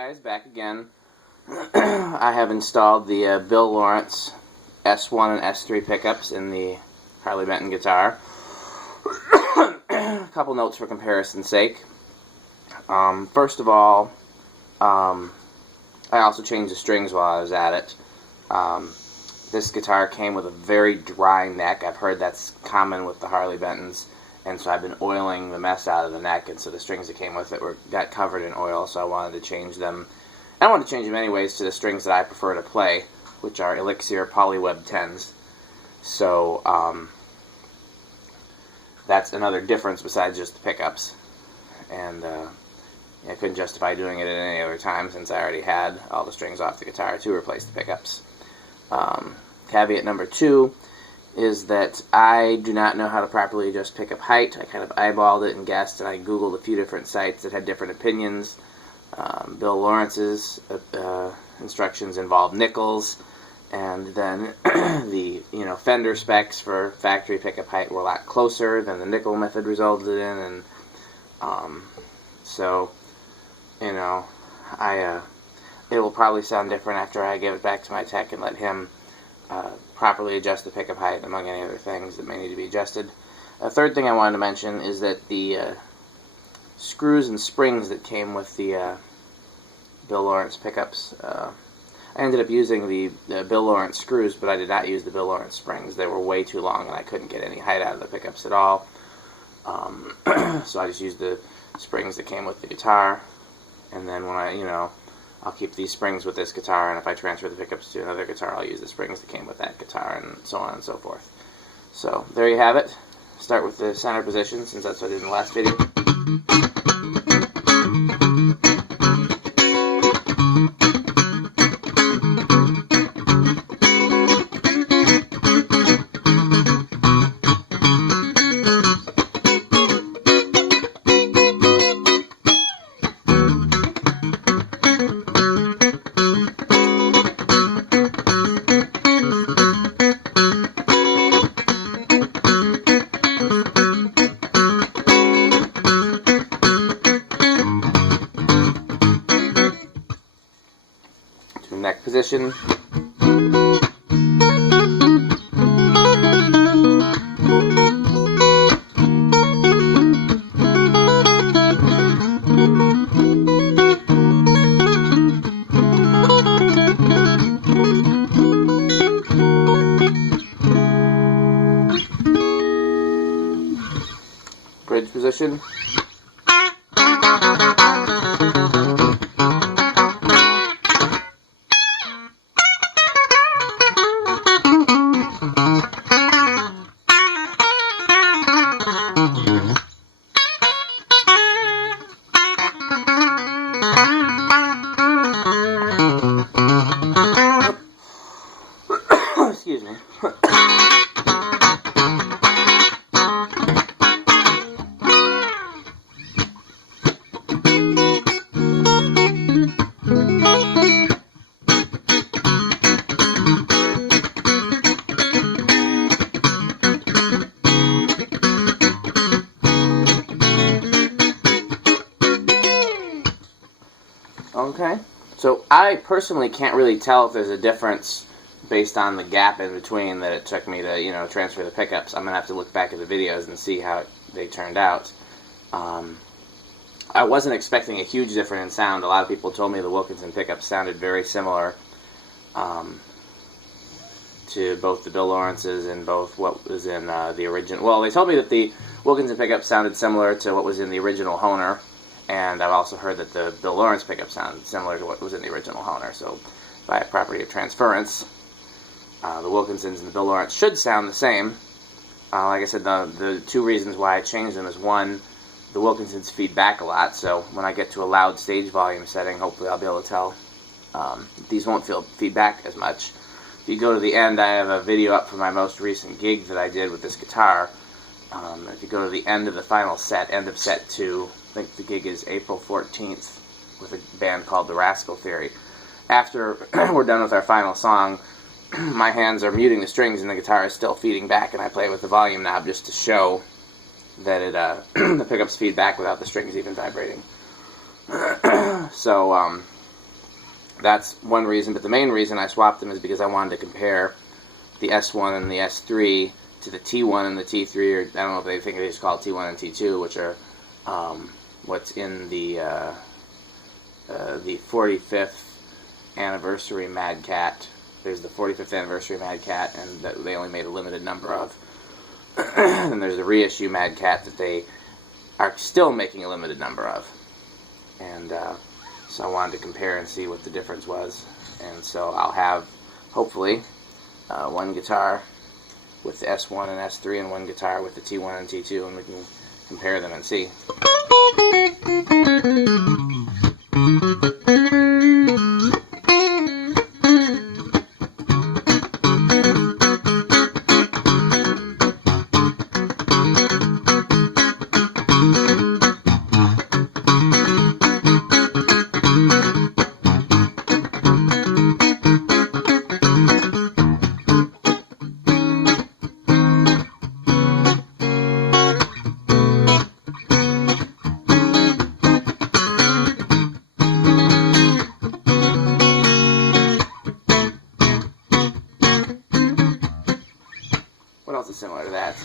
Guys, back again. I have installed the Bill Lawrence S1 and S3 pickups in the Harley Benton guitar. A couple notes for comparison's sake. First of all, I also changed the strings while I was at it. This guitar came with a very dry neck. I've heard that's common with the Harley Bentons, and so I've been oiling the mess out of the neck, and so the strings that came with it got covered in oil, so I wanted to change them. I wanted to change them anyways to the strings that I prefer to play, which are Elixir Polyweb 10s. So that's another difference besides just the pickups. And I couldn't justify doing it at any other time since I already had all the strings off the guitar to replace the pickups. Caveat number 2 is that I do not know how to properly adjust pickup height. I kind of eyeballed it and guessed, and I googled a few different sites that had different opinions. Bill Lawrence's instructions involve nickels, and then the Fender specs for factory pickup height were a lot closer than the nickel method resulted in, and so it will probably sound different after I give it back to my tech and let him properly adjust the pickup height, among any other things that may need to be adjusted. A third thing I wanted to mention is that the screws and springs that came with the Bill Lawrence pickups, I ended up using the Bill Lawrence screws, but I did not use the Bill Lawrence springs. They were way too long and I couldn't get any height out of the pickups at all. So I just used the springs that came with the guitar, and then when I'll keep these springs with this guitar, and if I transfer the pickups to another guitar, I'll use the springs that came with that guitar, and so on and so forth. So there you have it. Start with the center position, since that's what I did in the last video. Neck position. Bridge position. Excuse me. Okay, so I personally can't really tell if there's a difference based on the gap in between that it took me to, transfer the pickups. I'm going to have to look back at the videos and see how they turned out. I wasn't expecting a huge difference in sound. A lot of people told me the Wilkinson pickups sounded very similar to both the Bill Lawrence's and both what was in the original. Well, they told me that the Wilkinson pickups sounded similar to what was in the original Hohner, and I've also heard that the Bill Lawrence pickup sounded similar to what was in the original Hohner. So, by a property of transference, the Wilkinsons and the Bill Lawrence should sound the same. Like I said, the two reasons why I changed them is, one, the Wilkinsons feed back a lot, so when I get to a loud stage volume setting, hopefully I'll be able to tell these won't feed back as much. If you go to the end, I have a video up for my most recent gig that I did with this guitar. If you go to the end of the final set, end of set 2, I think the gig is April 14th with a band called The Rascal Theory. After we're done with our final song, my hands are muting the strings and the guitar is still feeding back, and I play with the volume knob just to show that the pickups feed back without the strings even vibrating. So that's one reason, but the main reason I swapped them is because I wanted to compare the S1 and the S3 to the T1 and the T3, or I don't know if they think they just call it T1 and T2, which are what's in the 45th anniversary MadCat. There's the 45th anniversary MadCat, and that they only made a limited number of. And there's the reissue MadCat that they are still making a limited number of. And so I wanted to compare and see what the difference was. And so I'll have, hopefully, one guitar with the S1 and S3 and one guitar with the T1 and T2, and we can compare them and see. What else is similar to that?